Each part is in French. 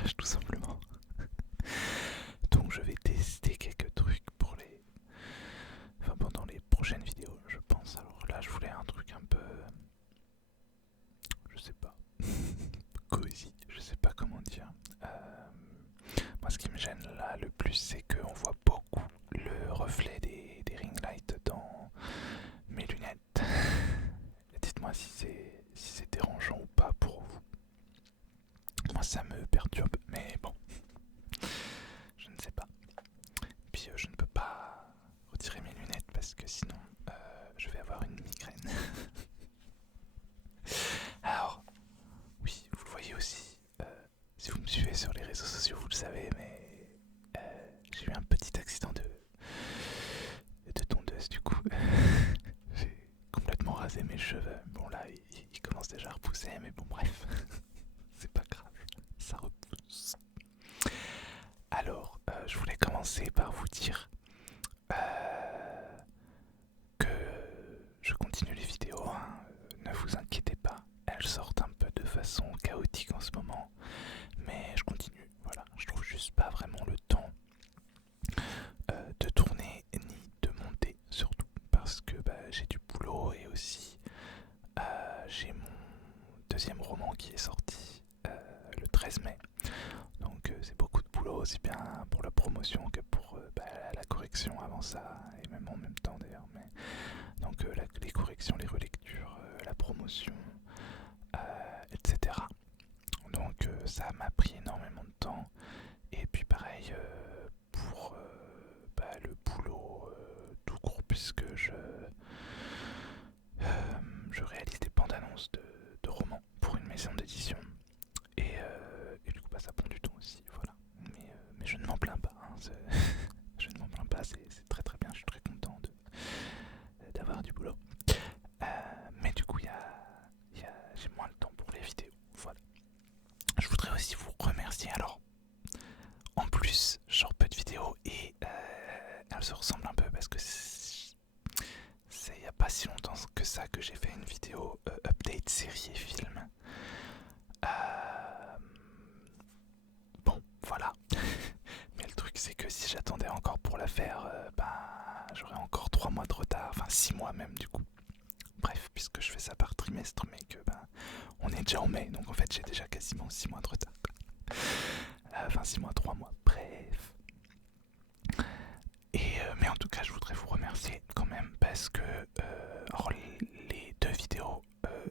démarrage tout simplement. Donc je vais tester quelques trucs pendant les prochaines vidéos, je pense. Alors là, je voulais un truc un peu, je sais pas, cosy, je sais pas comment dire. Moi, ce qui me gêne là le plus, c'est qu'on voit beaucoup le reflet des ring lights dans mes lunettes. Dites-moi si c'est dérangeant ou pas pour vous. Moi, ça me perturbe, mais bon, je ne sais pas. Puis je ne peux pas retirer mes lunettes parce que sinon je vais avoir une migraine. Alors, oui, vous le voyez aussi, si vous me suivez sur les réseaux sociaux, vous le savez, mais j'ai eu un petit accident de tondeuse du coup. J'ai complètement rasé mes cheveux. Bon là, ils commencent déjà à repousser, mais bon bref, c'est pas grave, ça repousse. Alors, je voulais commencer par vous dire que je continue les vidéos, hein. Ne vous inquiétez pas, elles sortent un peu de façon chaotique en ce moment, mais je continue, voilà, je trouve juste pas vraiment le temps de tourner ni de monter, surtout parce que j'ai du boulot et aussi j'ai mon deuxième roman qui est sorti le 13 mai, donc c'est beaucoup de boulot aussi bien pour la promotion que pour la correction avant ça et même en même temps d'ailleurs, mais donc les corrections, les relectures, la promotion, etc. Donc ça m'a pris énormément de temps. Et puis pareil pour le boulot tout court, puisque je réalise des bandes annonces de romans pour une maison d'édition. Et du coup ça prend du temps aussi, voilà. Mais je ne m'en plains pas, hein, je ne m'en plains pas, c'est très très bien, je suis très content d'avoir du boulot. Mais du coup j'ai moins de temps pour les vidéos, voilà. Je voudrais aussi vous remercier. Alors, en plus, je sors peu de vidéos et elles se ressemblent un peu parce que c'est il n'y a pas si longtemps que ça que j'ai fait une vidéo update série et film. Euh, bon, voilà. Mais le truc, c'est que si j'attendais encore pour la faire, j'aurais encore 3 mois de retard, enfin 6 mois même du coup. Bref, puisque je fais ça par trimestre, mais que on est déjà en mai, donc en fait j'ai déjà quasiment 6 mois de retard. Enfin 6 mois, 3 mois, bref. Mais en tout cas, je voudrais vous remercier quand même parce que les deux vidéos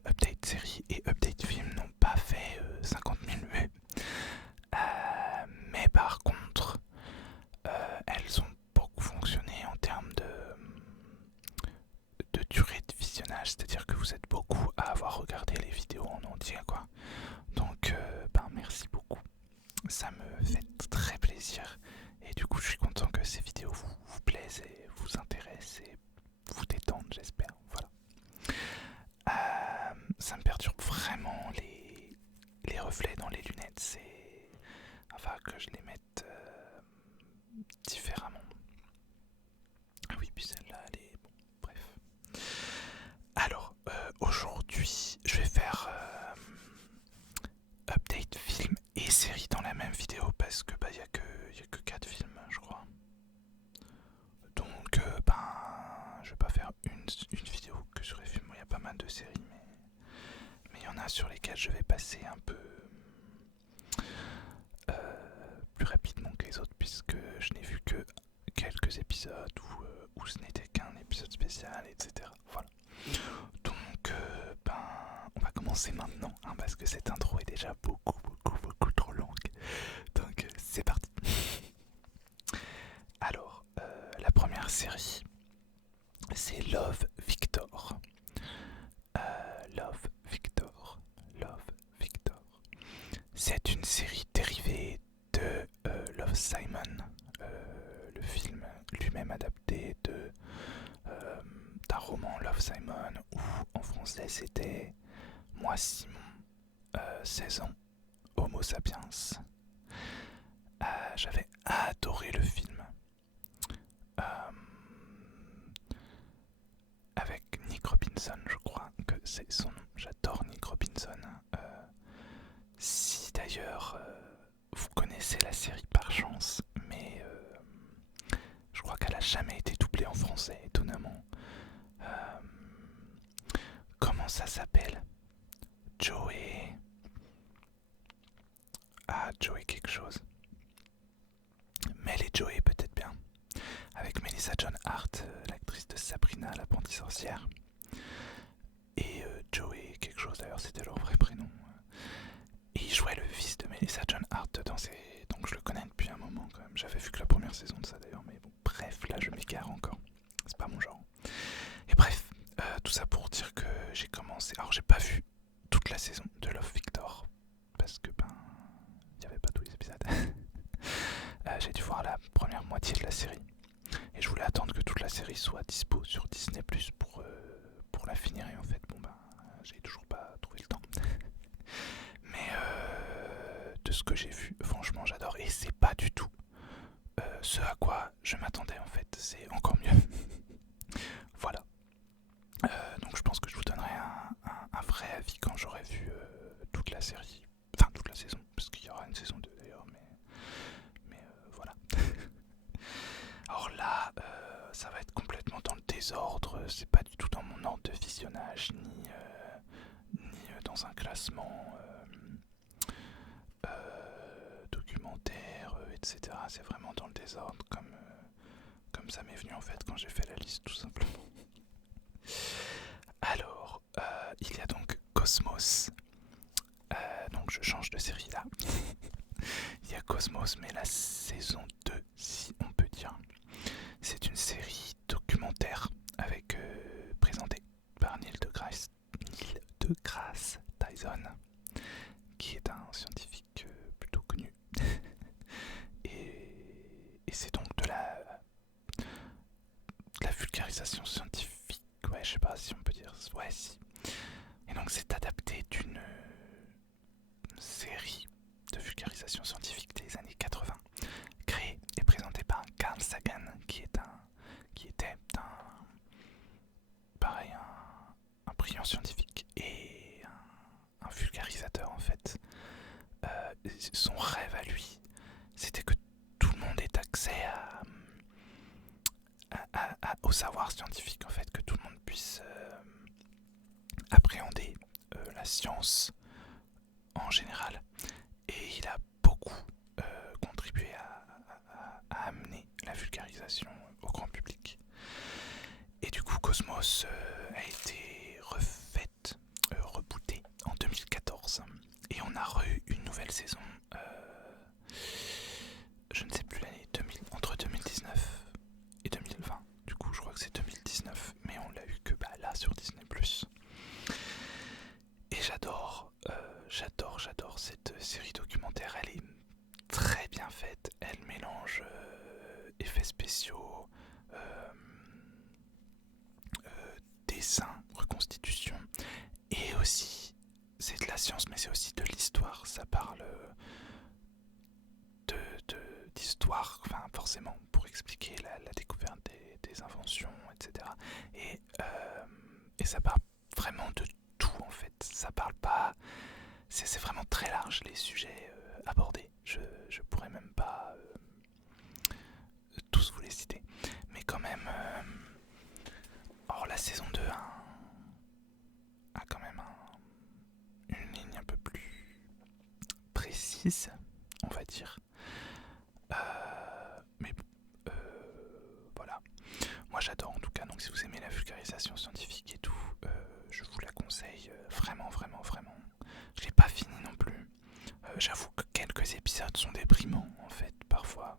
update série et update film n'ont pas fait 50 000 vues. Mais par contre, elles ont beaucoup fonctionné en termes de durée de visionnage, c'est-à-dire que vous êtes beaucoup à avoir regardé les vidéos en entier, quoi. Donc, merci beaucoup. Ça me fait très plaisir. Et du coup, je suis content que ces vidéos vous plaisent et vous intéressent et vous détendent, j'espère. Voilà. Ça me perturbe vraiment les reflets dans les lunettes. C'est. Enfin, que je les mette différemment. Ah oui, puis celle-là, elle est. Bon, bref. Alors, aujourd'hui, je vais faire update film et série dans la même vidéo parce que y a que 4 films, je crois. Donc je vais pas faire une vidéo que sur les films. Il y a pas mal de séries, mais il y en a sur lesquelles je vais passer un peu plus rapidement que les autres, puisque je n'ai vu que quelques épisodes où ce n'était qu'un épisode spécial, etc. Voilà. Donc on va commencer maintenant, hein, parce que cette intro est déjà beaucoup trop longue. Donc c'est parti. Alors, la première série, c'est Love Victor. Love Victor. Love Victor. C'est une série dérivée de Love Simon, le film lui-même adapté d'un roman Love Simon, où en français c'était Moi Simon, 16 ans, Homo sapiens. J'avais adoré le film. Euh, avec Nick Robinson, je crois que c'est son nom. J'adore Nick Robinson. Si d'ailleurs vous connaissais la série par chance, mais je crois qu'elle a jamais été doublée en français, étonnamment. Euh, Comment ça s'appelle? Joey... Ah, Joey quelque chose. Mel et Joey peut-être bien. Avec Melissa John Hart, l'actrice de Sabrina, l'apprentie sorcière. Et Joey quelque chose, d'ailleurs c'était leur vrai prénom. Et il jouait le fils de Melissa John Hart dans ses... Donc je le connais depuis un moment quand même. J'avais vu que la première saison de ça d'ailleurs, mais bon, bref, là je m'égare encore. C'est pas mon genre. Et bref, tout ça pour dire que j'ai commencé... Alors j'ai pas vu toute la saison de Love Victor, parce que il n'y avait pas tous les épisodes. J'ai dû voir la première moitié de la série. Et je voulais attendre que toute la série soit dispo sur Disney Plus pour la finir. Et en fait, j'ai toujours pas trouvé le temps. Mais de ce que j'ai vu, franchement, j'adore. Et c'est pas du tout ce à quoi je m'attendais en fait. C'est encore mieux. Voilà. Donc je pense que je vous donnerai un vrai avis quand j'aurai vu toute la série. Enfin, toute la saison. Parce qu'il y aura une saison 2 d'ailleurs. Mais voilà. Alors là, ça va être complètement dans le désordre. C'est pas du tout dans mon ordre de visionnage, ni dans un classement documentaire, etc. C'est vraiment dans le désordre, comme ça m'est venu en fait quand j'ai fait la liste, tout simplement. Alors, il y a donc Cosmos. Donc je change de série là. Il y a Cosmos, mais la saison 2, si on peut dire. C'est une série documentaire avec présentée par Neil deGrasse Tyson, qui est un scientifique plutôt connu. et c'est donc de la vulgarisation scientifique. Ouais, je sais pas si on peut dire. Ouais, si. Et donc c'est adapté d'une série de vulgarisation scientifique des années 80, créée et présentée par Carl Sagan, qui était un brillant scientifique et un vulgarisateur en fait. Son rêve à lui, c'était que tout le monde ait accès au savoir scientifique, en fait, que tout le monde puisse appréhender la science en général. Et il a beaucoup contribué à amener la vulgarisation au grand public. Et du coup, Cosmos a été rebootée en 2014. Et on a eu une nouvelle saison, je ne sais plus l'année, entre 2019 et 2020. Du coup, je crois que c'est 2019, mais on l'a eu que là sur Disney+. Et j'adore cette série documentaire. Elle est très bien faite. Elle mélange effets spéciaux, dessin, reconstitution, et aussi c'est de la science, mais c'est aussi de l'histoire. Ça parle d'histoire, enfin forcément pour expliquer la découverte des inventions, etc. Et ça parle vraiment de tout en fait. Ça parle pas, c'est vraiment très large les sujets abordés. Je pourrais même pas tous vous les citer, mais quand même. Or la saison 2 a quand même une ligne un peu plus précise, on va dire. Mais voilà. Moi j'adore en tout cas, donc si vous aimez la vulgarisation scientifique et tout, je vous la conseille vraiment, vraiment, vraiment. Je l'ai pas fini non plus. J'avoue que quelques épisodes sont déprimants en fait, parfois.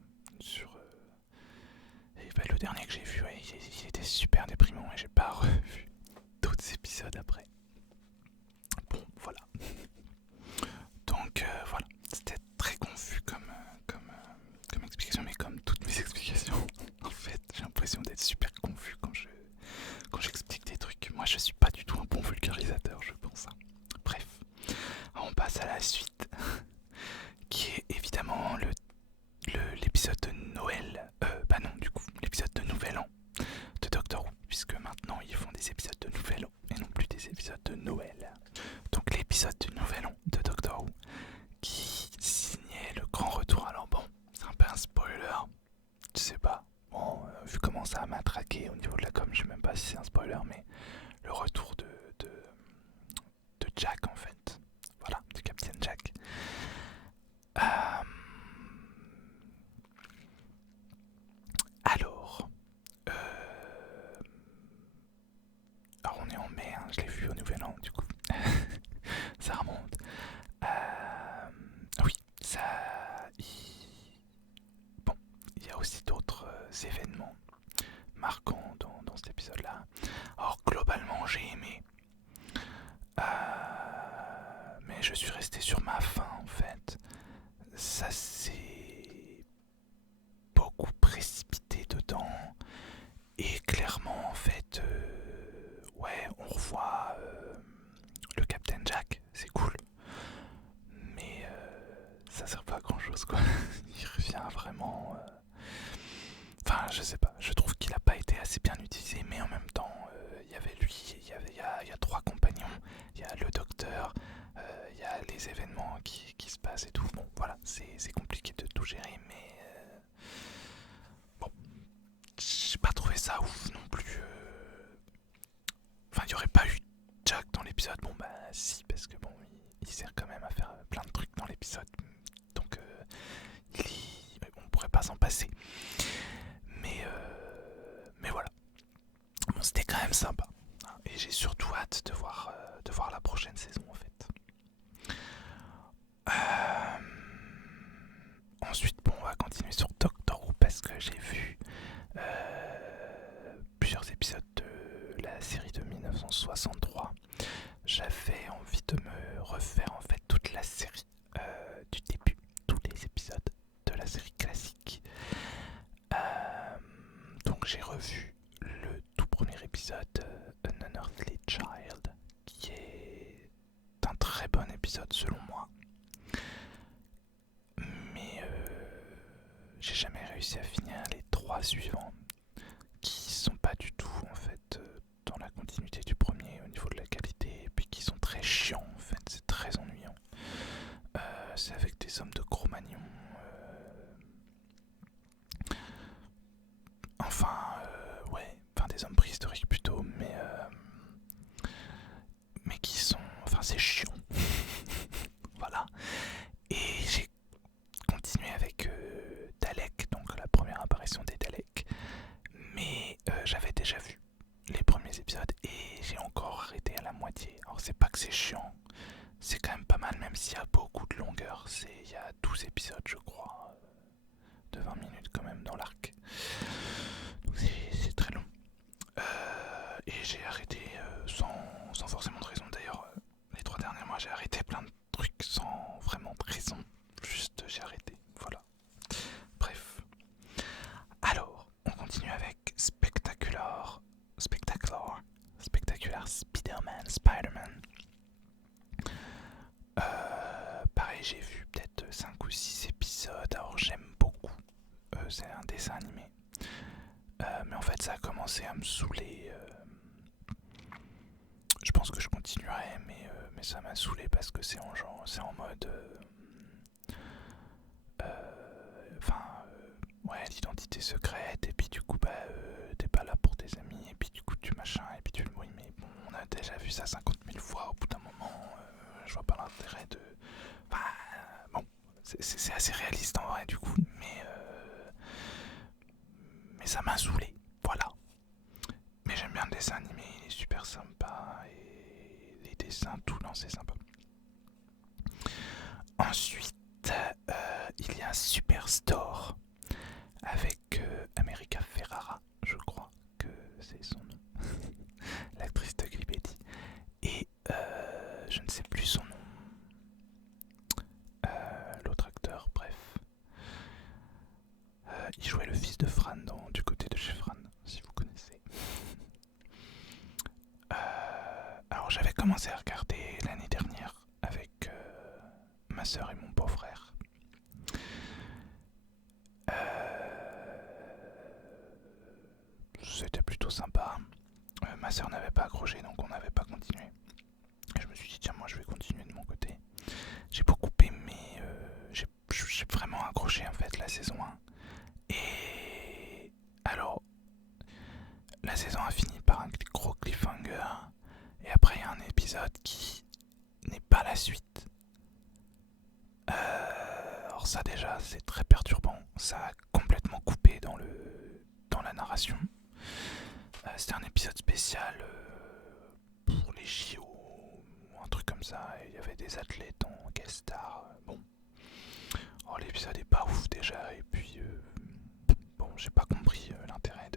Le dernier que j'ai vu, ouais, il était super déprimant et j'ai pas revu d'autres épisodes après. Bon, voilà. Donc voilà, c'était très confus comme explication, mais comme toutes mes explications, en fait, j'ai l'impression d'être super confus quand j'explique des trucs. Moi, je suis pas du tout un bon vulgarisateur, je pense. Bref, alors, on passe à la suite, qui est évidemment l'épisode de Noël. Non, du coup, l'épisode de Nouvel An de Doctor Who, puisque maintenant ils font des épisodes de Nouvel An et non plus des épisodes de Noël. Donc l'épisode du Nouvel An de Doctor Who, qui Jack, et au niveau de la com, je sais même pas si c'est un spoiler, mais le retour de Jack en fait. Voilà, du Capitaine Jack. Euh, alors, alors, on est en mai, hein, je l'ai vu au Nouvel An, du coup. Ça remonte. Oui, ça. Bon, il y a aussi d'autres événements marquants dans cet épisode-là. Alors, globalement, j'ai aimé. Mais je suis resté sur ma faim, en fait. Ça s'est beaucoup précipité dedans. Et clairement, en fait, ouais, on revoit le Captain Jack, c'est cool. Mais ça sert pas à grand chose, quoi. Il revient vraiment. Enfin, je sais pas, je trouve qu'il a pas été assez bien utilisé, mais en même temps, il y avait lui, il y a trois compagnons, il y a le docteur, il y a les événements qui se passent et tout. Bon, voilà, c'est compliqué de tout gérer, mais bon, j'ai pas trouvé ça ouf non plus. Enfin, il y aurait pas eu Jack dans l'épisode. Bon, bah si, parce que bon, il sert quand même à faire plein de trucs dans l'épisode, donc on pourrait pas s'en passer. Mais voilà, bon, c'était quand même sympa. Et j'ai surtout hâte de voir la prochaine saison en fait. Ensuite, bon, on va continuer sur Doctor Who parce que j'ai vu plusieurs épisodes de la série de 1963. J'avais envie de me refaire en fait toute la série du début, tous les épisodes de la série classique. Donc j'ai revu le tout premier épisode, An Unearthly Child, qui est un très bon épisode selon moi. Mais j'ai jamais réussi à finir les trois suivants, qui sont pas du tout en fait dans la continuité du premier au niveau de la qualité, et puis qui sont très chiants en fait, c'est très ennuyant. C'est avec des hommes de Cro-Magnon. Ouais, enfin des hommes préhistoriques plutôt, mais qui sont, enfin c'est chiant. Voilà. Et j'ai continué avec Dalek, donc la première apparition des Daleks, mais j'avais déjà vu les premiers épisodes et j'ai encore arrêté à la moitié. Alors c'est pas que c'est chiant, c'est quand même pas mal, même s'il y a beaucoup de longueur. Il y a 12 épisodes je crois, de 20 minutes quand même dans l'arc, donc c'est très long. Et j'ai arrêté sans forcément de raison. D'ailleurs, les 3 derniers mois j'ai arrêté plein de trucs sans vraiment de raison, juste j'ai arrêté, voilà. Bref, alors on continue avec Spectacular Spider-Man. Pareil, j'ai vu peut-être 5 ou 6 épisodes. Alors j'aime beaucoup, c'est un dessin animé, mais en fait ça a commencé à me saouler. Je pense que je continuerai, mais ça m'a saoulé parce que c'est en mode ouais, l'identité secrète, et puis du coup bah t'es pas là pour tes amis, et puis du coup tu machin, et puis tu le oui, mais bon, on a déjà vu ça 50 000 fois. Au bout d'un moment, je vois pas l'intérêt de. Enfin, bon, c'est assez réaliste en vrai du coup, mais ça m'a saoulé, voilà. Mais j'aime bien le dessin animé, il est super sympa, et les dessins, tout, non, c'est sympa. Ensuite, il y a Superstore avec America Ferrara, je crois que c'est son nom, l'actrice de Glibetti, et je ne sais plus son nom, l'autre acteur, bref. Il jouait le fils de Fran du côté de chez Fran, si vous connaissez. Alors j'avais commencé à regarder l'année dernière avec ma soeur et mon beau-frère. C'était plutôt sympa. Ma soeur n'avait pas accroché, donc on n'avait pas continué. Et je me suis dit tiens, moi je vais continuer de mon côté. J'ai beaucoup aimé, j'ai vraiment accroché en fait la saison 1. Et alors, Alors ça déjà, c'est très perturbant. Ça a complètement coupé dans la narration. C'était un épisode spécial pour les JO, ou un truc comme ça. Il y avait des athlètes en guest star. Bon, oh, l'épisode est pas ouf déjà. Et puis, bon, j'ai pas compris l'intérêt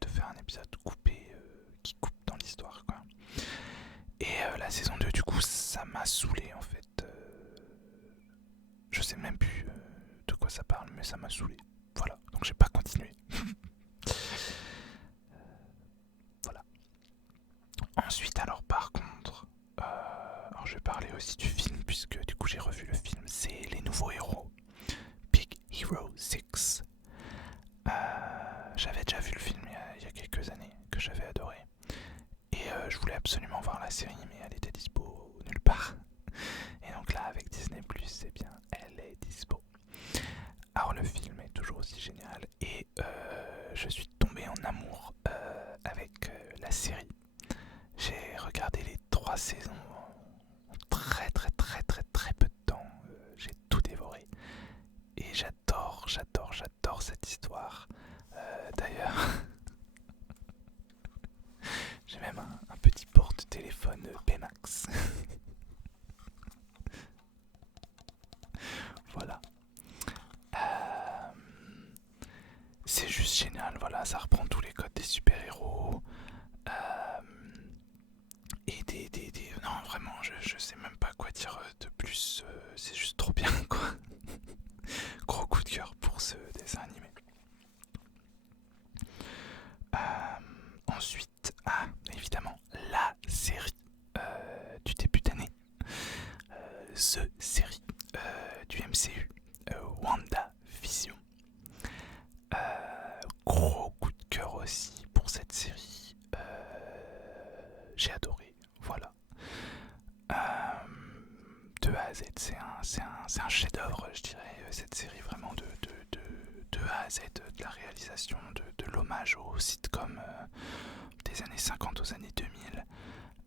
de faire un épisode coupé qui coupe dans l'histoire, quoi. Et la saison 2, du coup, ça m'a saoulé en fait. Je sais même plus de quoi ça parle, mais ça m'a saoulé. Voilà, donc j'ai pas continué. Voilà. Ensuite, alors par contre, alors je vais parler aussi du film, puisque du coup j'ai revu le film, c'est Les Nouveaux Héros, Big Hero 6. J'avais déjà vu le film il y a quelques années, que j'avais adoré. Et je voulais absolument voir la série, mais elle était dispo nulle part. Et donc là, avec Disney+, eh bien, elle est dispo. Alors le film est toujours aussi génial et je suis tombé en amour avec la série. J'ai regardé les 3 saisons en très très très très très peu de temps. J'ai tout dévoré et j'adore cette histoire. D'ailleurs, j'ai même un petit porte-téléphone Baymax. Voilà. C'est juste génial, voilà, ça reprend tous les codes des super-héros. Et non, vraiment, je sais même pas quoi dire de plus. C'est juste trop bien, quoi. Gros coup de cœur pour ce dessin animé. Ensuite, évidemment, la série du début d'année. The série du MCU, WandaVision. Gros coup de cœur aussi pour cette série. J'ai adoré, voilà. De A à Z, c'est un chef-d'œuvre, je dirais, cette série, vraiment de A à Z, de la réalisation, de l'hommage au sitcom des années 50 aux années 2000,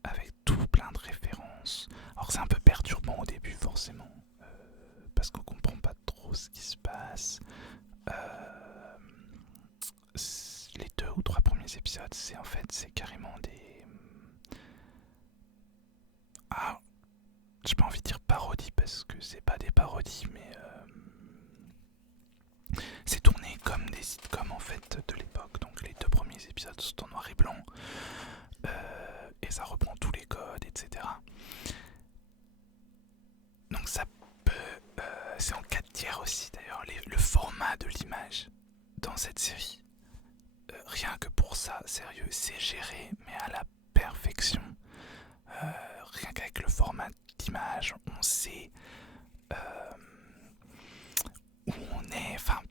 avec tout plein de références. Alors c'est un peu perturbant au début, forcément, parce qu'on comprend pas trop ce qui se passe. Les 2 ou 3 premiers épisodes, c'est carrément des... Ah, j'ai pas envie de dire parodie parce que c'est pas des parodies, mais c'est tourné comme des sitcoms en fait de l'époque. Donc les 2 premiers épisodes sont en noir et blanc et ça reprend tous les codes, etc. Donc ça peut... c'est en 4 tiers aussi d'ailleurs, le format de l'image dans cette série. Rien que pour ça, sérieux, c'est géré mais à la perfection. Rien qu'avec le format d'image, on sait où on est. Enfin,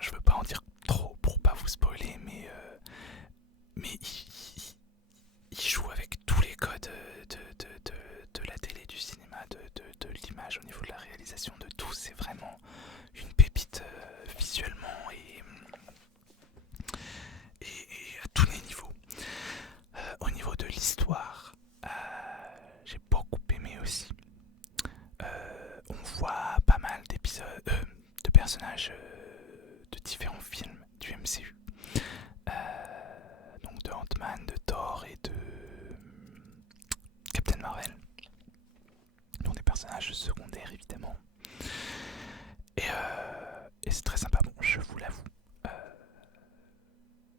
je veux pas en dire trop pour pas vous spoiler, mais il joue avec tous les codes de la télé, du cinéma, de l'image au niveau de la réalisation, de tout. C'est vraiment une pépite visuellement et à tous les niveaux. Au niveau de l'histoire, j'ai beaucoup aimé aussi. On voit pas mal d'épisodes, de personnages de différents films du MCU. Donc de Ant-Man, de Thor et de Captain Marvel. Donc des personnages secondaires évidemment. Et c'est très sympa, bon je vous l'avoue.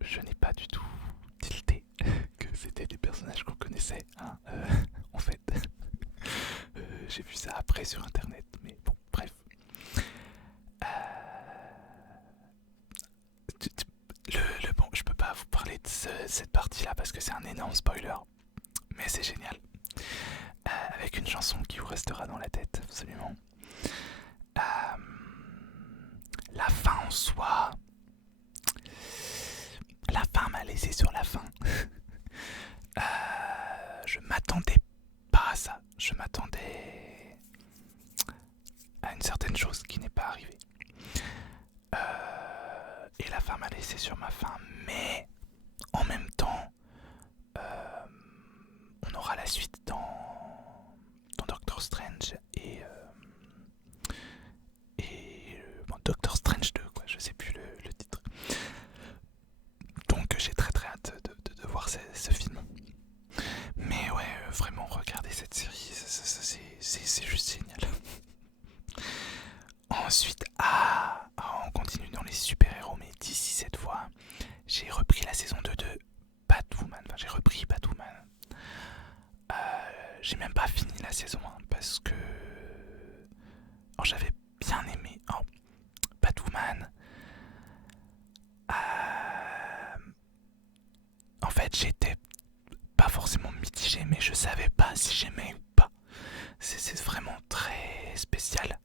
Je n'ai pas du tout tilté que c'était des personnages qu'on connaissait, hein. En fait, j'ai vu ça après sur internet, mais bon, bref. Bon, je peux pas vous parler de cette partie-là parce que c'est un énorme spoiler, mais c'est génial. Avec une chanson qui vous restera dans la tête, absolument. La fin en soi, la fin m'a laissé sur la fin. Je m'attendais pas à ça. Je m'attendais à une certaine chose qui n'est pas arrivée. Et la fin m'a laissé sur ma faim, mais en même temps, on aura la suite dans Doctor Strange ensuite, on continue dans les super-héros, mais d'ici cette fois, j'ai repris la saison 2 de Batwoman. Enfin, j'ai repris Batwoman. J'ai même pas fini la saison 1 parce que j'avais bien aimé Batwoman. En fait, j'étais pas forcément mitigé, mais je savais pas si j'aimais ou pas. C'est vraiment très spécial.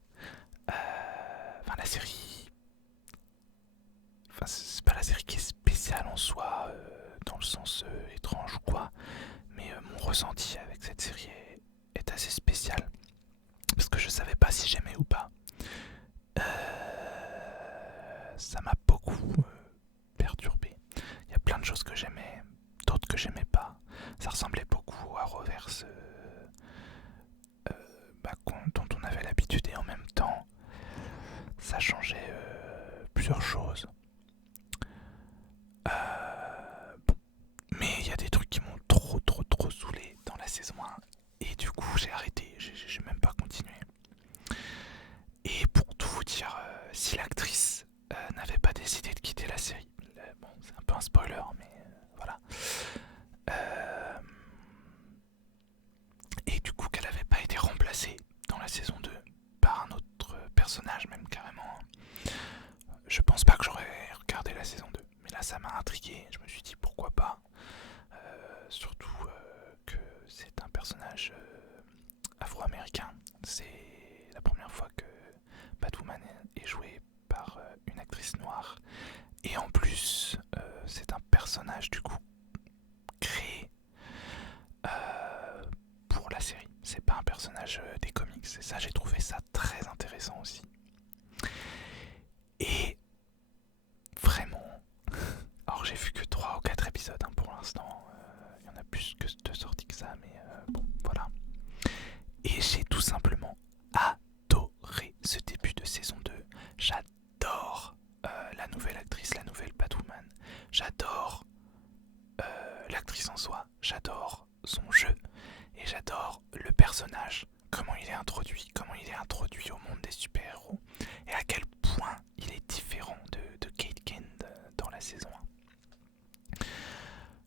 La série. Enfin, c'est pas la série qui est spéciale en soi, dans le sens étrange ou quoi. Mais mon ressenti avec cette série est assez spécial. Parce que je savais pas si j'aimais ou pas. Ça m'a beaucoup perturbé. Il y a plein de choses que j'aimais, d'autres que j'aimais pas. Ça ressemblait beaucoup à Reverse, dont on avait l'habitude, et en même temps, ça changeait plusieurs choses. Mais il y a des trucs qui m'ont trop saoulé dans la saison 1. Et du coup, j'ai arrêté, j'ai même pas continué. Et pour tout vous dire, si l'actrice n'avait pas décidé de quitter la série, bon, c'est un peu un spoiler, mais voilà. Et du coup, qu'elle n'avait pas été remplacée dans la saison 2 par un autre personnage, même carrément. Je pense pas que j'aurais regardé la saison 2. Mais là, ça m'a intrigué. Je me suis dit pourquoi pas. Surtout que c'est un personnage afro-américain. C'est la première fois que Batwoman est joué par une actrice noire. Et en plus, c'est un personnage du coup créé pour la série. C'est pas un personnage des comics. Et ça, j'ai trouvé ça très intéressant aussi. Et vraiment, alors j'ai vu que 3 ou 4 épisodes pour l'instant. Il y en a plus que de sorties que ça, mais bon, voilà. Et j'ai tout simplement adoré ce début de saison 2. J'adore la nouvelle actrice, la nouvelle Batwoman. J'adore l'actrice en soi. J'adore son jeu. Et j'adore le personnage. Comment il est introduit au monde des super-héros. Et à quel point il est différent de Kate Kane dans la saison 1.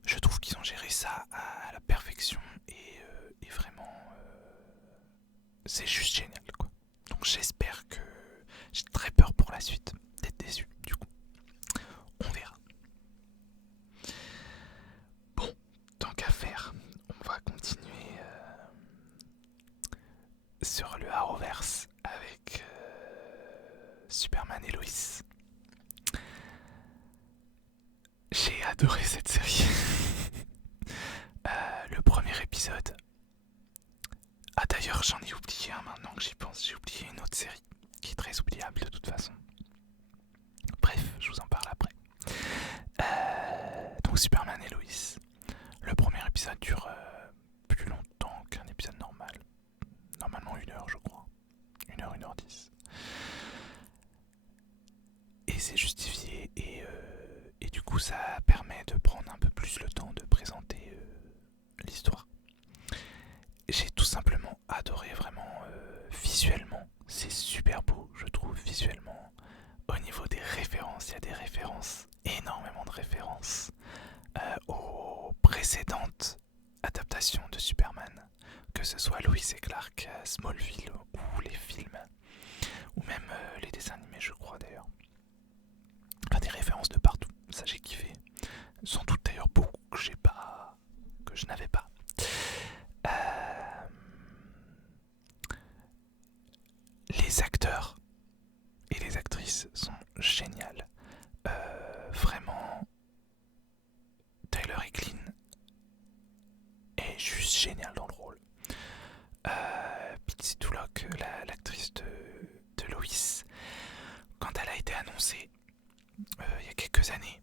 Je trouve qu'ils ont géré ça à la perfection. Et vraiment... c'est juste génial, quoi. Donc j'espère que... J'ai très peur pour la suite d'être déçu, du coup. On verra. Bon, tant qu'à faire, on va continuer sur le Arrowverse avec Superman et Lois. J'ai adoré cette série. Le premier épisode. D'ailleurs, j'en ai oublié un maintenant que j'y pense. J'ai oublié une autre série qui est très oubliable de toute façon. Bref, je vous en parle après. Donc Superman et Lois. Le premier épisode dure plus longtemps qu'un épisode normal. Normalement 1 heure, je crois. 1 heure, 1h10. Et c'est justifié et du coup ça permet de prendre un peu plus le temps de présenter l'histoire. J'ai tout simplement adoré, vraiment visuellement, c'est super beau je trouve visuellement. Au niveau des références, il y a des références, énormément de références aux précédentes adaptations de Superman, que ce soit Lois et Clark, Smallville ou les films, ou même les dessins animés je crois d'ailleurs. Enfin, des références de partout, ça j'ai kiffé. Sans doute d'ailleurs beaucoup que je n'avais pas. Les acteurs et les actrices sont géniales. Vraiment, Tyler Hoechlin est juste génial dans le rôle. Betsy DeWolf, l'actrice de Lois, quand elle a été annoncée il y a quelques années,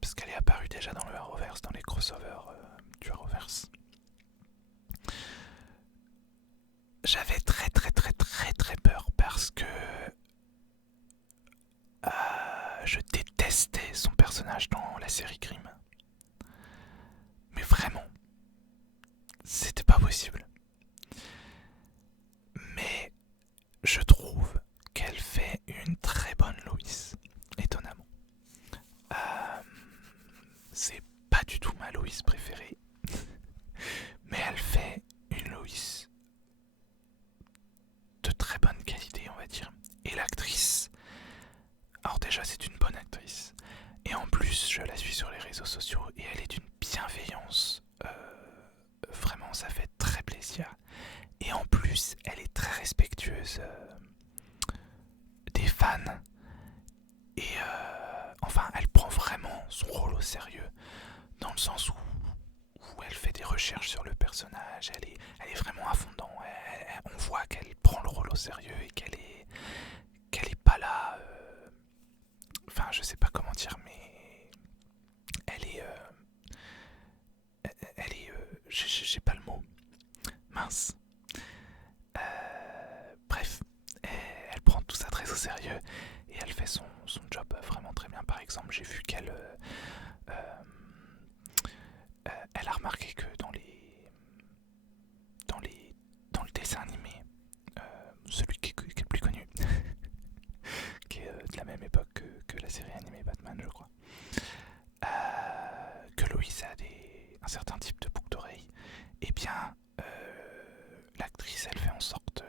parce qu'elle est apparue déjà dans le Arrowverse, dans les crossovers du Arrowverse, j'avais très peur parce que je détestais son personnage dans la série Grimm. Mais vraiment, c'était pas possible. Mais je trouve qu'elle fait déjà c'est une bonne actrice. Et en plus, je la suis sur les réseaux sociaux et elle est d'une bienveillance. Vraiment, ça fait très plaisir. Et en plus, elle est très respectueuse des fans. Et enfin, elle prend vraiment son rôle au sérieux. Dans le sens où elle fait des recherches sur le personnage. Elle est vraiment à fond dedans. On voit qu'elle prend le rôle au sérieux et qu'elle est pas là. Enfin, je sais pas comment dire, mais elle est. J'ai pas le mot. Mince. Bref, elle prend tout ça très au sérieux et elle fait son job vraiment très bien. Par exemple, j'ai vu qu'elle elle a remarqué que dans le dessin animé, celui qui est le plus connu, qui est de la même époque que la série animée Batman, je crois, que Loïs a un certain type de boucle d'oreille, et bien l'actrice elle fait en sorte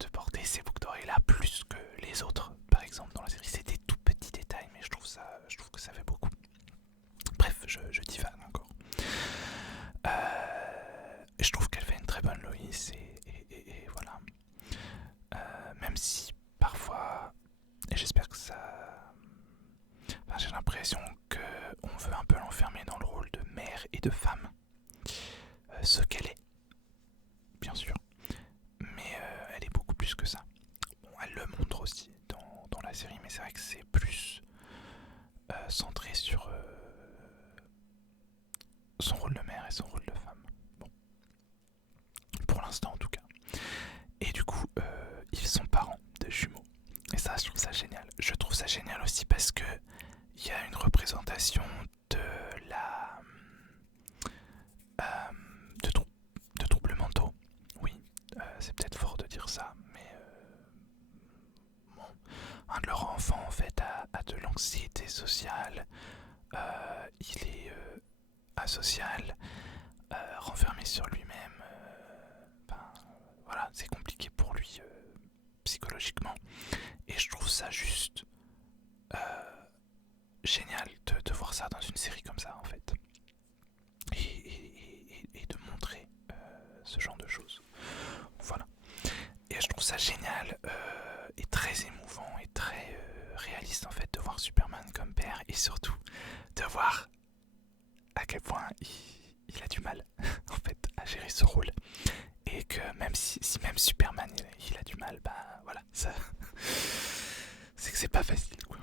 de porter ces boucles d'oreilles là plus que les autres. Par exemple dans la série c'est des tout petits détails, mais je trouve que ça fait beaucoup. Bref, je divague encore. Je trouve qu'elle fait une très bonne Loïs et voilà. Même si parfois, et j'espère que ça... Enfin, j'ai l'impression qu'on veut un peu l'enfermer dans le rôle de mère et de femme. Ce qu'elle est, bien sûr. Mais elle est beaucoup plus que ça. Bon, elle le montre aussi dans la série, mais c'est vrai que c'est plus centré sur son rôle de mère et son rôle de femme. Bon. Pour l'instant en tout cas. Et du coup, ils sont parents de jumeaux. Et ça, je trouve ça génial. Je trouve ça génial aussi parce que il y a une représentation de la de troubles mentaux. Oui, c'est peut-être fort de dire ça, mais bon, un de leurs enfants en fait a de l'anxiété sociale. Il est asocial, renfermé sur lui-même. Voilà, c'est compliqué pour lui psychologiquement. Et je trouve ça juste génial de voir ça dans une série comme ça en fait. Et de montrer ce genre de choses. Voilà. Et je trouve ça génial et très émouvant et très réaliste en fait de voir Superman comme père et surtout de voir à quel point il a du mal en fait à gérer ce rôle. Et que même si même Superman il a du mal, bah voilà, ça c'est que c'est pas facile quoi.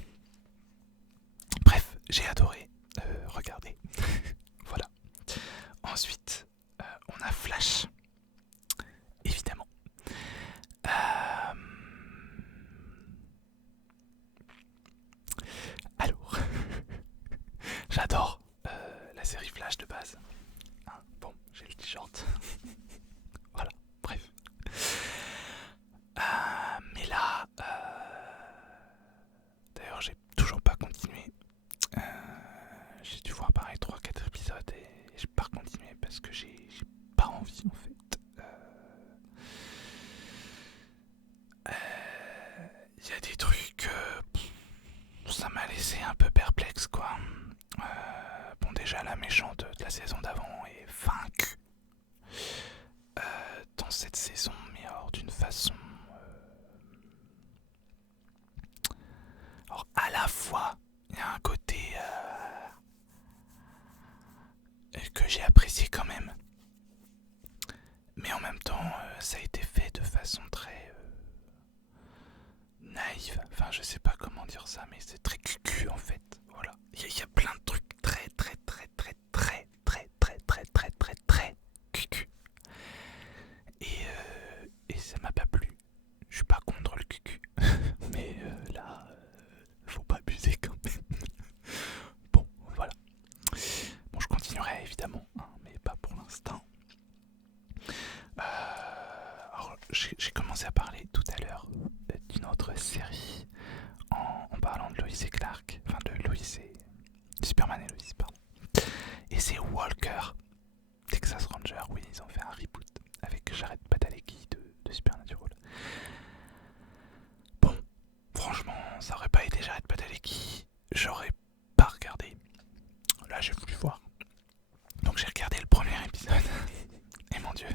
Bref, j'ai adoré regarder. Voilà. Ensuite, on a Flash, évidemment. Alors, j'adore la série Flash de base. Hein, bon, j'ai le t-shirt. Voilà, bref. Mais là, d'ailleurs, j'ai toujours pas continué. J'ai dû voir pareil 3-4 épisodes et j'ai pas continué parce que j'ai pas envie en fait. Il y a des trucs, ça m'a laissé un peu perplexe quoi. Bon, déjà la méchante de la saison d'avant est vaincue dans cette saison, mais alors d'une façon. Alors à la fois, il y a un côté que j'ai apprécié quand même, mais en même temps, ça a été fait de façon très naïve. Enfin, je sais pas comment dire ça, mais c'est très cucu en fait. Voilà, il y a plein de trucs très cucu. Et ça m'a pas plu. Je suis pas contre le cucu, mais là, faut pas abuser quand même. Bon, voilà. Bon, je continuerai évidemment, hein, mais pas pour l'instant. Alors, j'ai commencé à parler tout à l'heure d'une autre série en parlant de Lois et Clark, enfin de Lois et Superman et Lois, pardon. Et c'est Walker, Texas Ranger. Oui, ils ont fait un reboot avec Jared Padalecki de Supernatural. Bon, franchement, ça aurait pas été Jared Padalecki j'aurais pas regardé. Là j'ai voulu voir. Donc j'ai regardé le premier épisode. Et mon Dieu.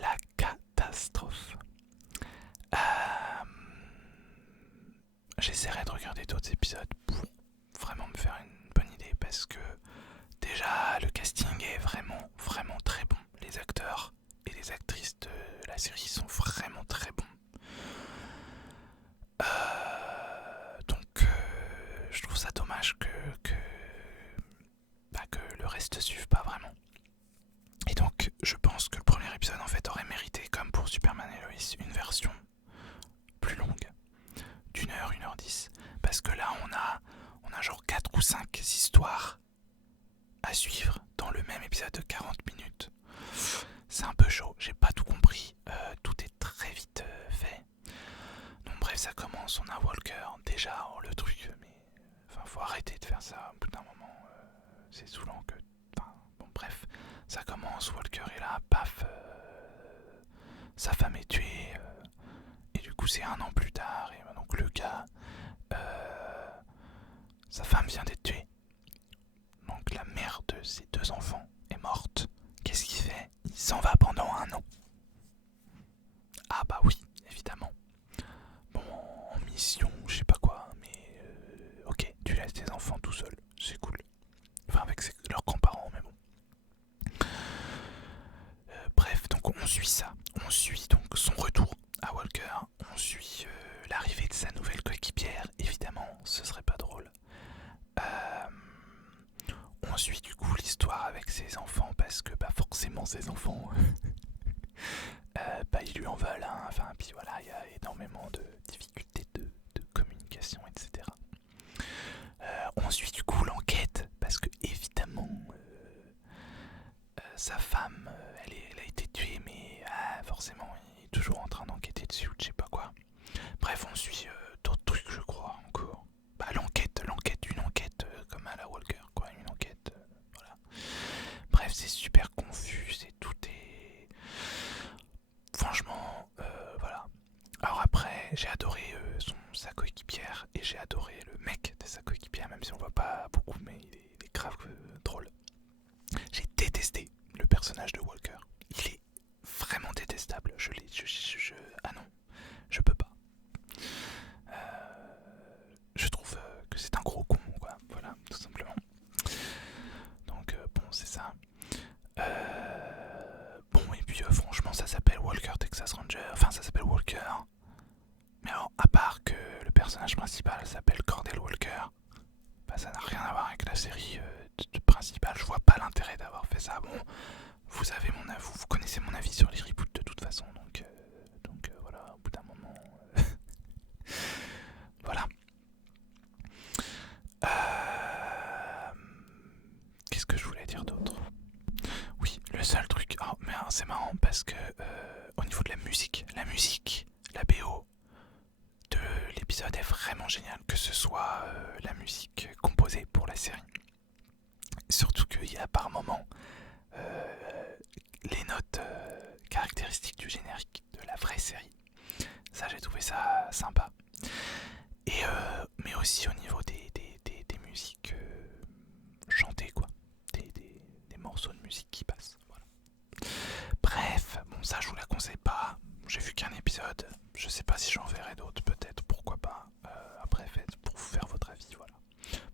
La catastrophe. J'essaierai de regarder d'autres épisodes pour vraiment me faire une bonne idée parce que déjà le casting est vraiment très bon. Les acteurs et les actrices de la série sont vraiment très bons. Donc je trouve ça dommage que le reste ne suive pas vraiment. Et donc je pense que le premier épisode en fait aurait mérité, comme pour Superman et Lois, une version plus longue, d'1 heure, 1h10. Parce que là on a genre 4 ou 5 histoires à suivre dans le même épisode de 40 minutes. C'est un peu chaud, j'ai pas tout compris, tout est très vite fait. Donc bref, ça commence, on a Walker, déjà le truc, mais enfin faut arrêter de faire ça au bout d'un moment, c'est saoulant que... Enfin bon bref, ça commence, Walker est là, paf, sa femme est tuée, et du coup c'est 1 an plus tard, et donc le gars, sa femme vient d'être tuée. Donc la mère de ses 2 enfants est morte. Qu'est-ce qu'il fait? Il s'en va pendant 1 an. Ah bah oui, évidemment. Bon, en mission, je sais pas quoi, mais ok, tu laisses tes enfants tout seuls, c'est cool. Enfin avec leurs grands-parents, mais bon. Bref, donc on suit ça. On suit donc son retour à Walker. On suit l'arrivée de sa nouvelle coéquipière. Évidemment, ce serait pas drôle. On suit du coup l'histoire avec ses enfants parce que bah forcément ses enfants bah ils lui en veulent, hein. Enfin puis voilà, il y a énormément de difficultés de communication, etc. On suit du coup l'enquête parce que évidemment sa femme elle a été tuée, mais forcément il est toujours en train d'enquêter dessus ou je sais pas quoi. Bref, on suit d'autres trucs je crois encore. Bah une enquête comme à la Walker quoi, une enquête, voilà. Bref, c'est super confus, tout est... Franchement, voilà. Alors après, j'ai adoré sa coéquipière et j'ai adoré le mec de sa coéquipière, même si on voit pas beaucoup, mais il est grave drôle. J'ai détesté le personnage de Walker. Il est vraiment détestable. Ah non, je peux pas. Je trouve que c'est un gros con, quoi. Voilà, tout simplement. Donc bon, c'est ça. Bon, et puis franchement, ça s'appelle Walker Texas Ranger. Enfin, ça s'appelle Walker. Mais alors, à part que le personnage principal s'appelle Cordell Walker, bah, ça n'a rien à voir avec la série principale. Je vois pas l'intérêt d'avoir fait ça. Bon, vous connaissez mon avis sur les reboots de toute façon, donc voilà, au bout d'un moment, voilà. Qu'est-ce que je voulais dire d'autre? Oui, le seul truc. Oh, mais c'est marrant parce que au niveau de la musique, la BO de l'épisode est vraiment géniale, que ce soit la musique composée pour la série. Surtout qu'il y a par moments les notes caractéristiques du générique de la vraie série. Ça, j'ai trouvé ça sympa. Et mais aussi au niveau des musiques chantées, quoi. Des morceaux de musique qui passent. Voilà. Bref, bon, ça, je vous la conseille pas. J'ai vu qu'un épisode. Je sais pas si j'en verrai d'autres, peut-être, pourquoi pas. Après, faites pour vous faire votre avis, voilà.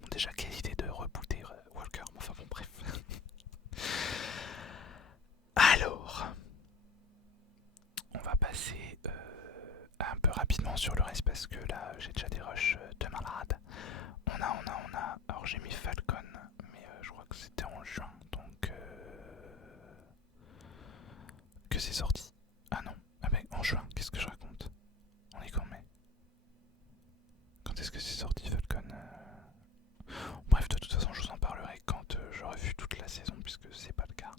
Bon, déjà, quelle idée de rebooter Walker. Enfin bon, bref. Alors, on va passer un peu rapidement sur le reste parce que là, j'ai déjà des rushs de malade. On a. Alors, j'ai mis Falcon, mais je crois que c'était en juin, donc que c'est sorti. Ah non, ah ben, en juin, qu'est-ce que je raconte? On est quand même. Quand est-ce que c'est sorti Falcon? Bref, de toute façon, je vous en parlerai quand j'aurai vu toute la saison, puisque c'est pas le cas.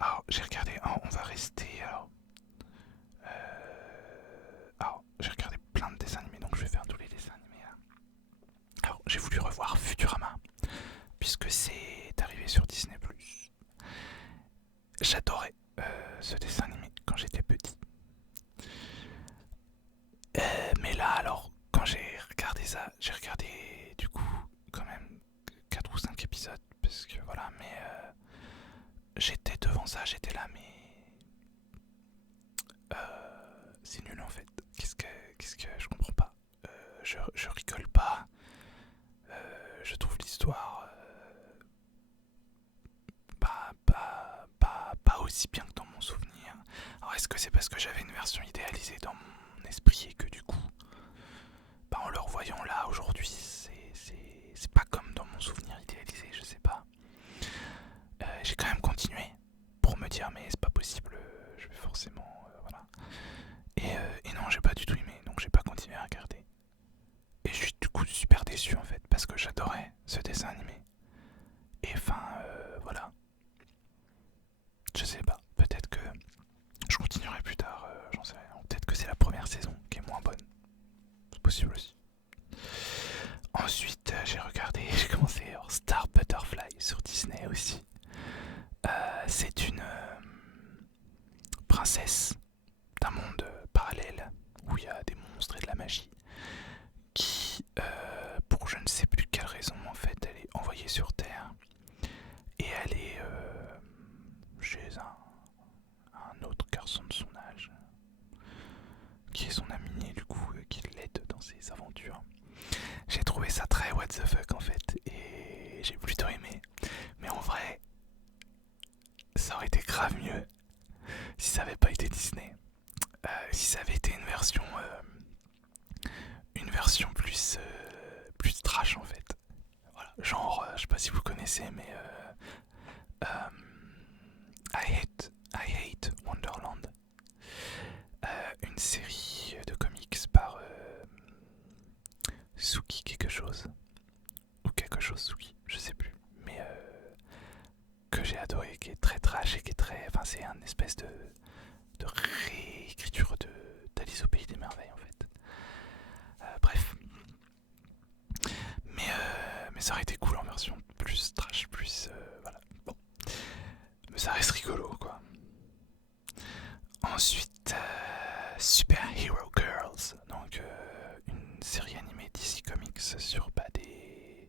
Alors, j'ai regardé. On va rester. Alors, j'ai regardé plein de dessins animés, donc je vais faire tous les dessins animés là. Alors, j'ai voulu revoir Futurama, puisque c'est arrivé sur Disney+. J'adorais ce dessin animé quand j'étais petit. Mais là, alors, quand j'ai c'est nul en fait. Qu'est-ce que je comprends pas. Je rigole pas. Je trouve l'histoire pas aussi bien que dans mon souvenir. Alors est-ce que c'est parce que j'avais une version idéalisée dans mon esprit et que du coup, en le revoyant là aujourd'hui, c'est pas comme dans mon souvenir idéalisé, je sais pas. J'ai quand même continué pour me dire mais c'est pas possible, je vais forcément voilà. Et non, j'ai pas du tout aimé, donc j'ai pas continué à regarder. Et je suis du coup super déçu en fait parce que j'adorais ce dessin animé. Et enfin voilà, je sais pas, peut-être que je continuerai plus tard, j'en sais rien. Peut-être que c'est la première saison qui est moins bonne, c'est possible aussi. Ensuite j'ai commencé Star Butterfly sur Disney aussi. C'est une princesse d'un monde parallèle où il y a des monstres et de la magie qui, pour je ne sais plus quelle raison en fait, elle est envoyée sur Terre et elle est chez un autre garçon de son âge qui est son ami et du coup qui l'aide dans ses aventures. J'ai trouvé ça très what the fuck en fait et j'ai plutôt aimé, mais en vrai ça aurait été grave mieux si ça avait pas été Disney. Si ça avait été une version plus trash en fait. Voilà. Genre, je sais pas si vous connaissez, mais I Hate Wonderland. Une série de comics par Suki quelque chose. Ou quelque chose Suki, je sais plus. Mais que j'ai adoré, qui est très trash et qui est très... Enfin, c'est un espèce de réécriture d'Alice au Pays des Merveilles en fait. Bref. Mais ça aurait été cool en version plus trash, plus... voilà. Bon. Mais ça reste rigolo quoi. Ensuite, Super Hero Girls. Donc une série animée DC Comics sur des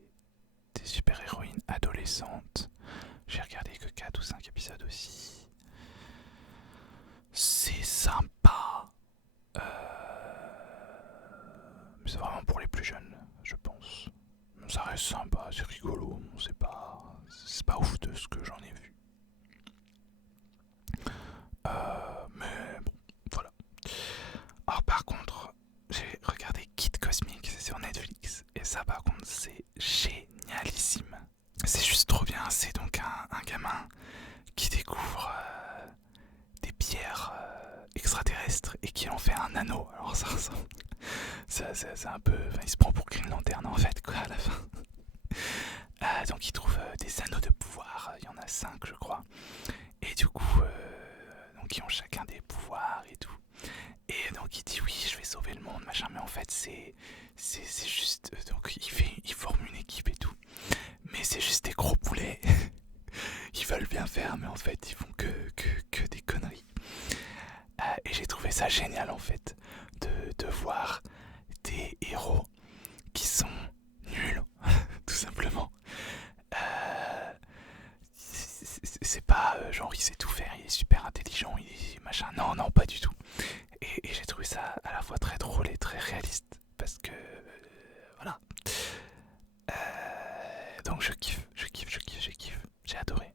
super-héroïnes adolescentes. J'ai regardé que 4 ou 5 épisodes aussi. C'est sympa. Mais c'est vraiment pour les plus jeunes, je pense. Ça reste sympa, c'est rigolo, c'est pas ouf de ce que j'en ai vu. Mais bon, voilà. Alors par contre, j'ai regardé Kid Cosmic, c'est sur Netflix, et ça par contre c'est génialissime. C'est juste trop bien, c'est donc un gamin qui découvre des pierres extraterrestres et qui en fait un anneau. Alors ça ressemble... C'est un peu... Enfin, il se prend pour Green Lantern en fait, quoi, à la fin. Donc il trouve des anneaux de pouvoir, il y en a 5 je crois. Et du coup, donc ils ont chacun des pouvoirs et tout. Et donc il dit oui, je vais sauver le monde, machin. Mais en fait c'est juste... Donc il forme une équipe et tout. Mais c'est juste des gros poulets. Ils veulent bien faire, mais en fait ils font que des conneries. Et j'ai trouvé ça génial en fait de voir des héros qui sont nuls, tout simplement. C'est pas genre il sait tout faire, il est super intelligent, il est machin. Non, non, pas du tout. Et j'ai trouvé ça à la fois très drôle et très réaliste parce que voilà. Donc je kiffe. J'ai adoré.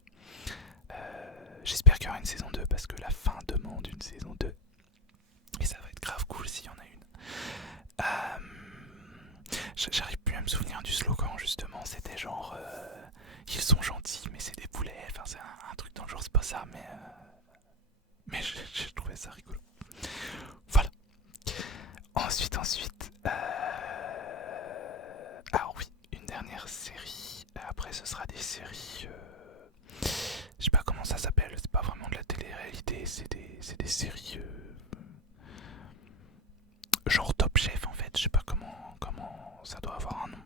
J'espère qu'il y aura une saison 2 parce que la fin demande une saison 2. Et ça va être grave cool s'il y en a une. J'arrive plus à me souvenir du slogan justement. C'était genre ils sont gentils mais c'est des poulets. Enfin c'est un truc dans le genre, c'est pas ça mais j'ai trouvé ça rigolo. Voilà. Ensuite alors oui, une dernière série. Après ce sera des séries je sais pas comment ça s'appelle, c'est pas vraiment de la télé-réalité, c'est des séries genre Top Chef en fait, je sais pas comment ça doit avoir un nom.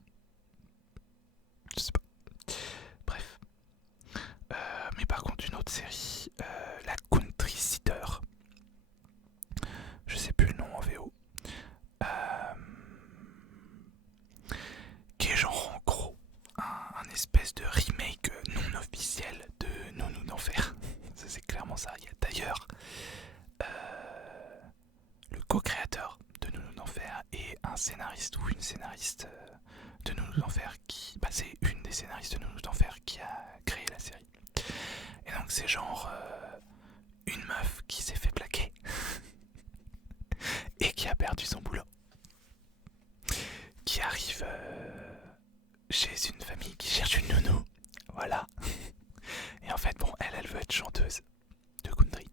Je sais pas. Bref. Mais par contre une autre série, la Country Sitter. Je sais plus le nom en VO. Qui est genre en gros un espèce de remake non officiel de Nounou d'Enfer. Ça c'est clairement ça. Il y a d'ailleurs le et un scénariste ou une scénariste de Nounou d'Enfer qui... Bah c'est une des scénaristes de Nounou d'Enfer qui a créé la série. Et donc c'est genre une meuf qui s'est fait plaquer et qui a perdu son boulot. Qui arrive chez une famille qui cherche une nounou. Voilà. Et en fait, bon, elle veut être chanteuse de country.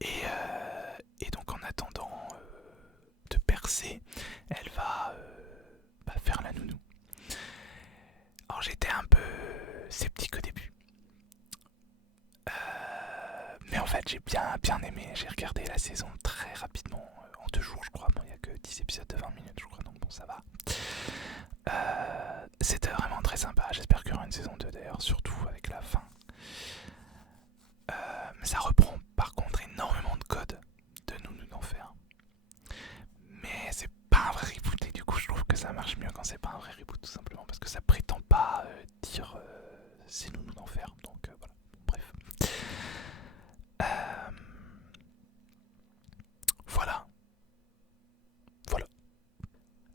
Et donc en attendant de percer, elle va faire la nounou. Alors j'étais un peu sceptique au début. Mais en fait j'ai bien aimé, j'ai regardé la saison très rapidement, en 2 jours je crois, bon il n'y a que 10 épisodes de 20 minutes je crois, donc bon ça va. C'était vraiment très sympa, j'espère qu'il y aura une saison 2 d'ailleurs, surtout avec la fin. Mais ça reprend par contre énormément de codes de Nounou d'Enfer. Mais c'est pas un vrai reboot et du coup je trouve que ça marche mieux quand c'est pas un vrai reboot tout simplement parce que ça prétend pas dire c'est Nounou d'Enfer, donc voilà, bref. Voilà.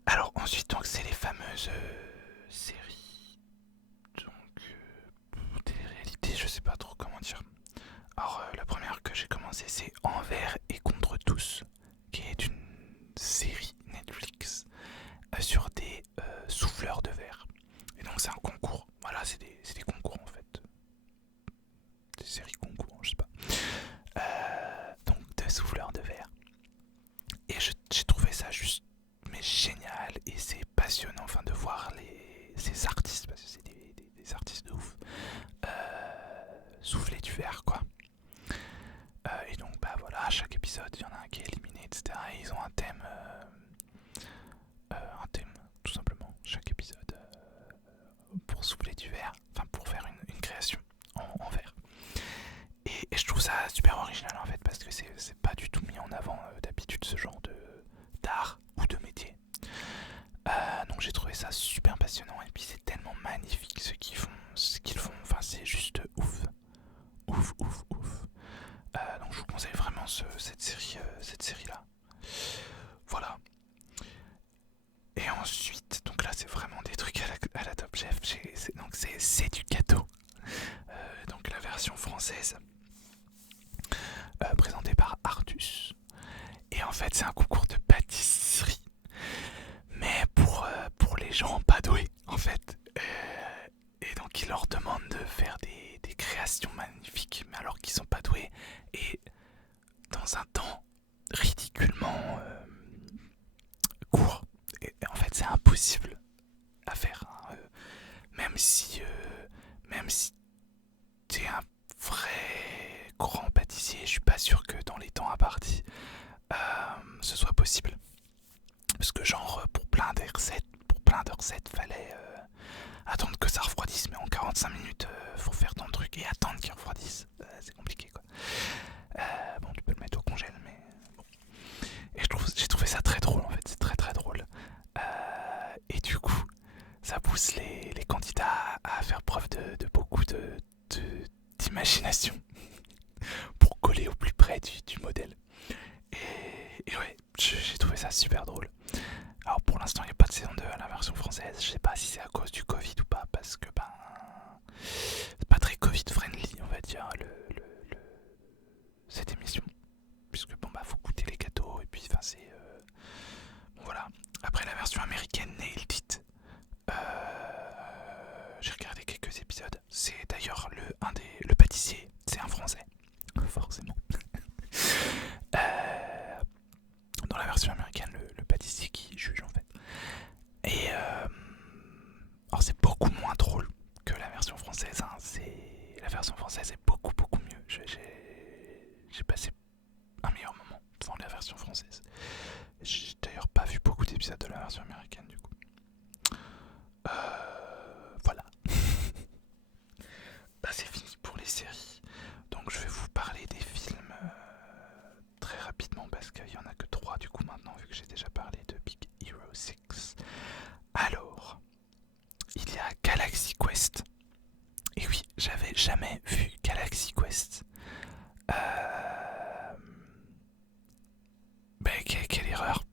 Alors ensuite donc c'est les fameuses séries donc télé-réalité, je sais pas trop comment dire. Alors la première que j'ai commencé c'est Envers et contre tous, qui est une série Netflix sur des souffleurs de verre. Et donc c'est un concours, voilà c'est des concours en fait. Des séries concours, je sais pas. Donc de souffleurs de verre. Et j'ai trouvé ça juste mais génial et c'est passionnant enfin de voir ces artistes parce que c'est des artistes de ouf souffler du verre quoi. Et donc bah voilà, à chaque épisode il y en a un qui est éliminé etc. Et ils ont un thème tout simplement chaque épisode pour souffler du verre, enfin pour faire une création en verre. Et je trouve ça super original en fait parce que c'est pas du tout mis en avant d'habitude ce genre d'art ou de métier. Donc j'ai trouvé ça super passionnant et puis c'est tellement magnifique ce qu'ils font, enfin c'est juste ouf. Donc je vous conseille vraiment cette série là. Voilà. Et ensuite, donc là c'est vraiment des trucs à la Top Chef. Donc c'est du gâteau. Donc la version française présentée par Artus. Et en fait c'est un concours de pâtisserie. Mais pour les gens pas doués en fait. Et donc ils leur demandent de faire des créations magnifiques, mais alors qu'ils sont pas doués. Et dans un temps ridiculement court. Et en fait c'est impossible à faire. Hein. Même si t'es un vrai grand pâtissier, je suis pas sûr que dans les temps impartis ce soit possible. Parce que genre pour plein de recettes fallait attendre que ça refroidisse, mais en 45 minutes faut faire ton truc et attendre qu'il refroidisse, c'est compliqué quoi. Bon tu peux le mettre au congèle mais bon. Et j'ai trouvé ça très drôle en fait, c'est très drôle. Et du coup ça pousse les candidats à faire preuve de beaucoup d'imagination pour coller au plus près du modèle. Et ouais, j'ai trouvé ça super drôle. Alors pour l'instant il n'y a pas de saison 2 à la version française, je sais pas si c'est à cause du Covid ou pas, parce que c'est pas très Covid friendly on va dire cette émission. Puisque bon bah faut goûter les gâteaux et puis enfin c'est... Bon voilà. Après la version américaine Nailed It, j'ai regardé quelques épisodes. C'est d'ailleurs le pâtissier, c'est un français. Forcément. Dans la version américaine, le pâtissier qui juge en fait. Et alors c'est beaucoup moins drôle que la version française. Hein. La version française est beaucoup mieux. J'ai passé un meilleur moment devant la version française. J'ai d'ailleurs pas vu beaucoup d'épisodes de la version américaine du coup. Voilà. Bah c'est fini pour les séries. Donc je vais vous parler des films très rapidement parce qu'il y en a que 3 du coup maintenant vu que j'ai déjà parlé de Big Hero 6. Alors, il y a Galaxy Quest. Et oui, j'avais jamais vu Galaxy Quest. Quelle erreur.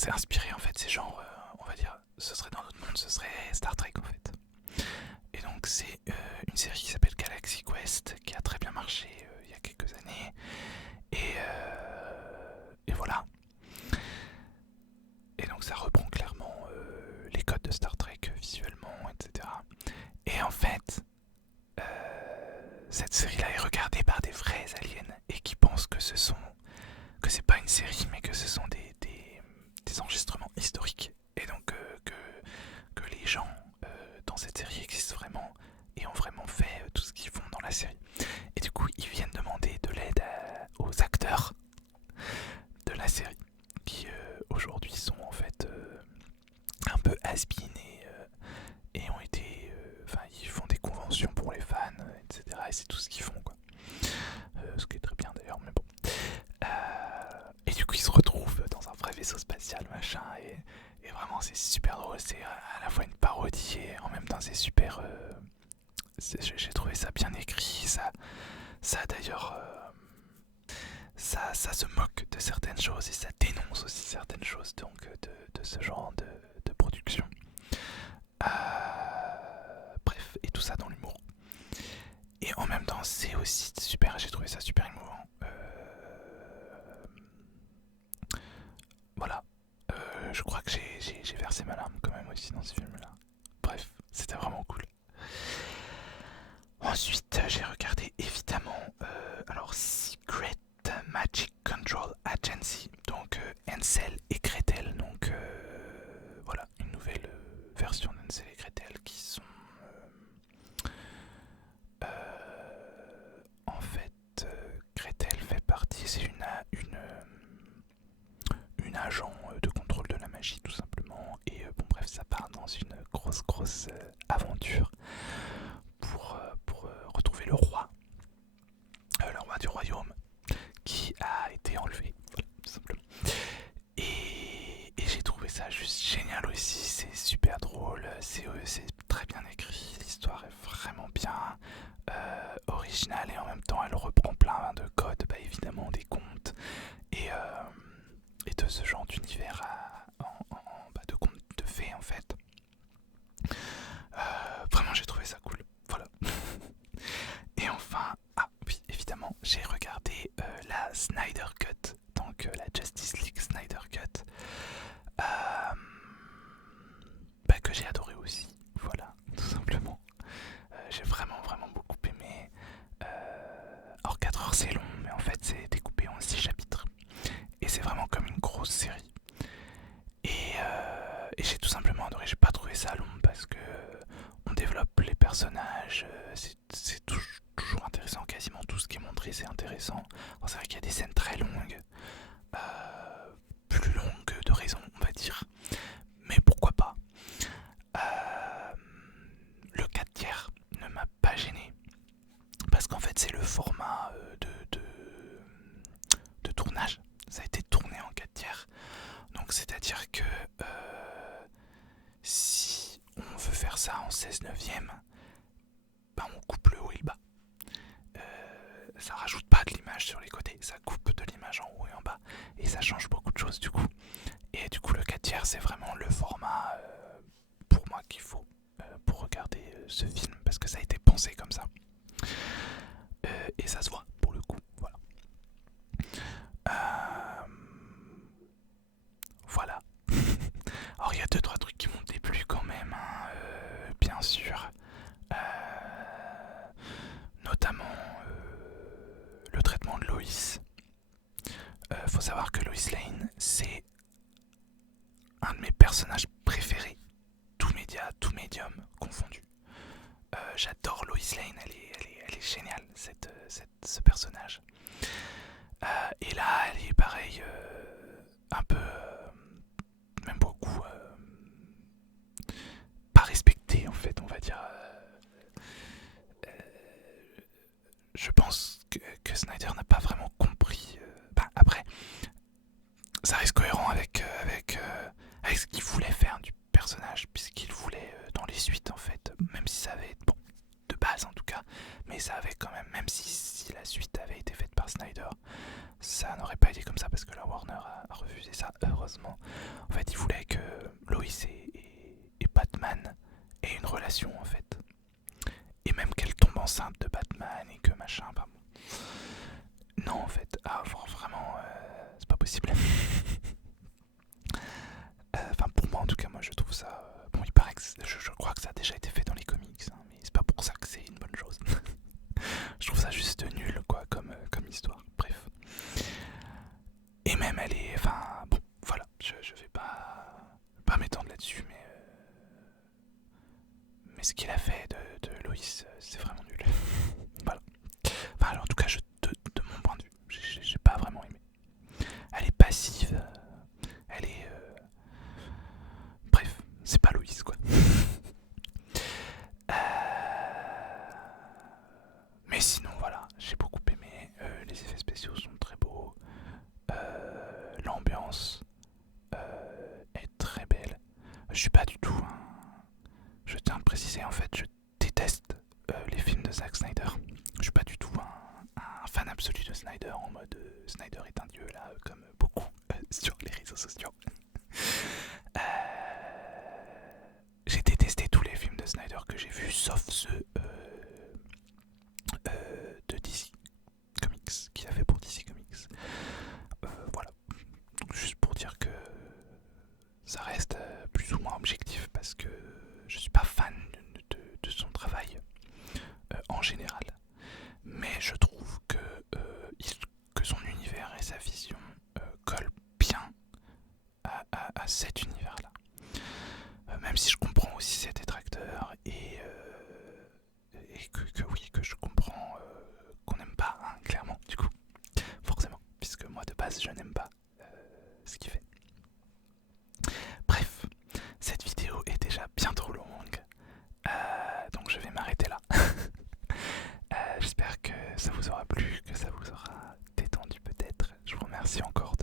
c'est inspiré en fait, c'est genre, on va dire, ce serait dans notre monde, ce serait Star Trek en fait. Et donc c'est une série qui s'appelle Galaxy Quest, qui a très bien marché il y a quelques années. Et voilà. Et donc ça reprend clairement les codes de Star Trek visuellement, etc. Et en fait, cette série-là est regardée par des vrais aliens et qui pensent que c'est pas une série, mais que ce sont des enregistrements historiques. Et donc que les gens dans cette série existent vraiment et ont vraiment fait tout ce qu'ils font dans la série. Et du coup, ils viennent demander de l'aide aux acteurs de la série qui aujourd'hui sont en fait un peu has-been et ont été, ils font des conventions pour les fans, etc. Et c'est tout ce qu'ils font, quoi. Ce qui est très bien d'ailleurs, mais bon. Et du coup, ils se retrouvent dans un vrai vaisseau spatial, machin, et vraiment, c'est super drôle. C'est à la fois une parodie et en même temps, c'est super. J'ai trouvé ça bien écrit. Ça d'ailleurs, ça se moque de certaines choses et ça dénonce aussi certaines choses donc de ce genre de production. Bref, et tout ça dans l'humour. Et en même temps, c'est aussi super, j'ai trouvé ça super émouvant. Voilà. Je crois que j'ai versé ma larme quand même aussi dans ce film-là. Bref, c'était vraiment cool. Ensuite, j'ai regardé évidemment alors Secret Magic Control Agency, donc Hansel et Gretel, donc voilà, une nouvelle version d'Hansel et Gretel qui sont en fait Gretel fait partie, c'est une agent de contrôle de la magie tout simplement, et bon bref, ça part dans une grosse aventure pour retrouver le roi du royaume qui a été enlevé, voilà, tout simplement. Et j'ai trouvé ça juste génial aussi, c'est super drôle, c'est très bien écrit, l'histoire est vraiment bien originale et en même temps elle reprend plein de codes, évidemment des contes et de ce genre d'univers de contes de fées en fait. Vraiment j'ai trouvé ça cool, voilà. Et enfin, oui évidemment, j'ai regardé la Snyder Cut, donc la Justice League Snyder Cut, que j'ai adoré aussi, voilà, tout simplement. J'ai vraiment beaucoup aimé. Alors 4 heures c'est long, mais en fait c'est découpé en 6 chapitres. Et c'est vraiment comme une grosse série. Et j'ai tout simplement adoré, j'ai pas trouvé ça long parce que on développe les personnages, c'est toujours intéressant, quasiment tout ce qui est montré c'est intéressant. Alors c'est vrai qu'il y a des scènes très longues, plus longues de raison on va dire, mais pourquoi pas. Le 4 tiers ne m'a pas gêné parce qu'en fait c'est le format de tournage, ça a été tourné en 4 tiers, donc c'est à dire que si on veut faire ça en 16/9, on coupe le haut et le bas. Ça rajoute pas de l'image sur les côtés, ça coupe de l'image en haut et en bas, et ça change beaucoup de choses du coup. Et du coup le 4 tiers c'est vraiment le format pour moi qu'il faut pour regarder ce film, parce que ça a été pensé comme ça. Et ça se voit pour le coup, voilà. Voilà. Alors il y a 2-3 trucs qui m'ont déplu quand même, hein, bien sûr. Notamment le traitement de Lois. Faut savoir que Lois Lane, c'est un de mes personnages préférés, tout média, tout médium confondu. J'adore Lois Lane, elle est géniale, ce personnage. Et là, elle est pareil, un peu, même beaucoup, pas respectée en fait, on va dire. Je pense que Snyder n'a pas vraiment compris. Après, ça reste cohérent avec ce qu'il voulait faire du personnage, puisqu'il voulait dans les suites en fait, même si ça avait bon de base en tout cas, mais ça avait quand même si la suite avait été faite par Snyder, ça n'aurait pas été comme ça parce que la Warner a refusé ça, heureusement. En fait, ils voulaient que Lois et Batman aient une relation en fait. Et même qu'elle tombe enceinte de Batman et que machin, bah bon. Non en fait, vraiment, c'est pas possible. Enfin pour moi en tout cas, moi je trouve ça... bon il paraît que je crois que ça a déjà été fait dans les comics, hein, mais c'est pas pour ça que c'est une bonne chose. Je trouve ça juste nul quoi comme histoire, bref. Et même elle est... Enfin bon, voilà, je vais pas m'étendre là-dessus, mais ce qu'il a fait de Lois, c'est vraiment nul. Voilà. Enfin en tout cas, de mon point de vue, j'ai pas vraiment aimé. Elle est passive, elle est... bref, c'est pas Lois quoi. Mais sinon voilà, j'ai beaucoup aimé, les effets spéciaux sont très beaux, l'ambiance est très belle. Je suis pas du tout je tiens à le préciser en fait, je déteste les films de Zack Snyder. Je suis pas du tout un fan absolu de Snyder en mode Snyder est un dieu là, comme beaucoup sur les réseaux sociaux. J'ai détesté tous les films de Snyder que j'ai vus, sauf ceux de DC Comics, qu'il a fait pour DC Comics. Voilà, donc, juste pour dire que ça reste plus ou moins objectif parce que je suis pas fan de son travail en général. Mais je trouve que son univers et sa vision collent bien à cet univers-là. Même si je comprends aussi ses détracteurs et que oui, que je comprends qu'on n'aime pas, hein, clairement, du coup, forcément, puisque moi de base je n'aime pas ce qu'il fait. Bref, cette vidéo est déjà bien trop longue, donc je vais m'arrêter là. J'espère que ça vous aura plu, que ça vous aura détendu peut-être. Je vous remercie encore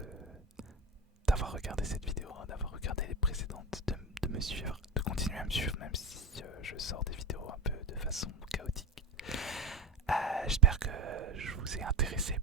d'avoir regardé cette vidéo, d'avoir regardé les précédentes, de me suivre, de continuer à me suivre même si je sors des vidéos un peu de façon chaotique. J'espère que je vous ai intéressé